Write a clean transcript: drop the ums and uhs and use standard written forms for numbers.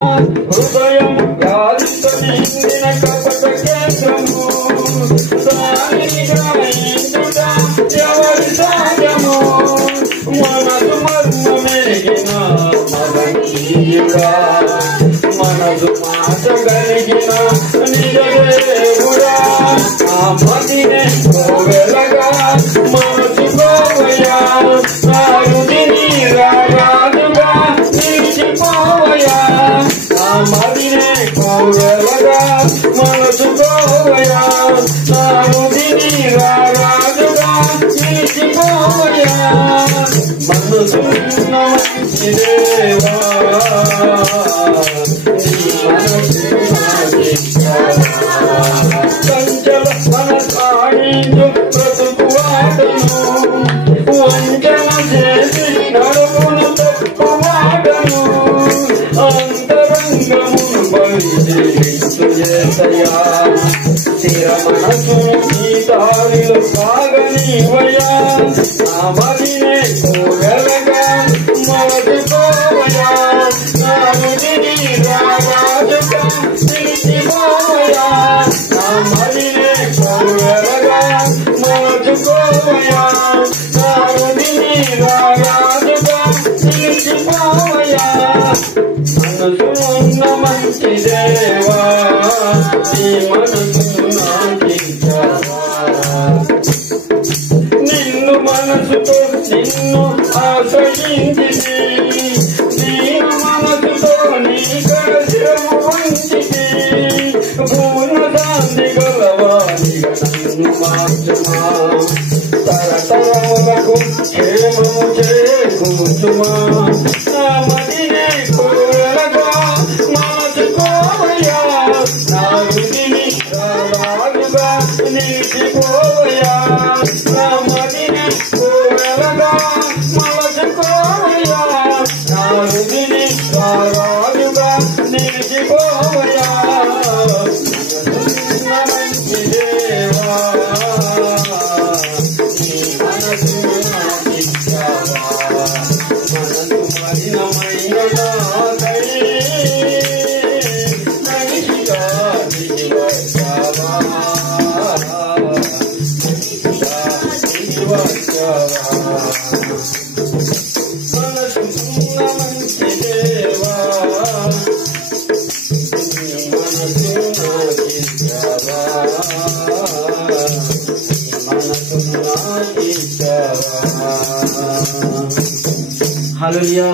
హృదయం గాలితో నిండిన కపట కేంద్రము దానిని గాయించుట ఎవరి సాధ్యము మనసు మర్మమెరిగిన మహనీయుడా మనసు మాట కలిగిన నిజ దేవుడా ఆ మదినే కోవెలగా మనసుకోవయా నారుదిని రాగాదుగా నిలిచిపోవయా మదినే కోవెలగా మనసుకోవయా నారుదిని రాగాదుగా నిలిచిపోవయా మనసున్న మంచి దేవా సంచల మనసాడించు బ్రతుకువాడను వంచన చేసి నడుమును తప్పువాడను అంతరంగమును పరిశీలించు యేసయ్యా స్థిర మనసును ఈ దారిలో సాగనివయ్యా నా మదినే కోవెలగా మనసుకోవయా నారుదిని రాగాదుగా నిలిచిపోవయా నా మదినే కోవెలగా మనసుకోవయా నారుదిని రాగాదుగా నిలిచిపోవయా మనసున్న మంచి దేవా నీ మనసును నాకించవా నిన్ను మనసుతో నిన్ను ఆశ్రయించితి దీన మనసుతో నీ కరశిరము వంచితి పూర్ణ శాంతి గలవానిగా నన్ను మార్చుమా తరతరములకు క్షేమము చేకూర్చుమా నా మదినే కోవెలగా మనసుకోవయా నారుదిని రాగాదుగా నిలిచిపోవయా నా మదినే కోవెలగా మనసుకోవయా నారుదిని రాగాదుగా నిలిచిపోవయా మంచి దేవా నీ మనసు నాకిచ్చావా మనసు మలినమైన నాకై మనిషిగా దిగి వచ్చావా మనిషిగా దిగి వచ్చావా మనసున్న మంచి దేవా నీ మనసు నాకిచ్చావా మనసు నాకిచ్చావా హల్లెలూయా।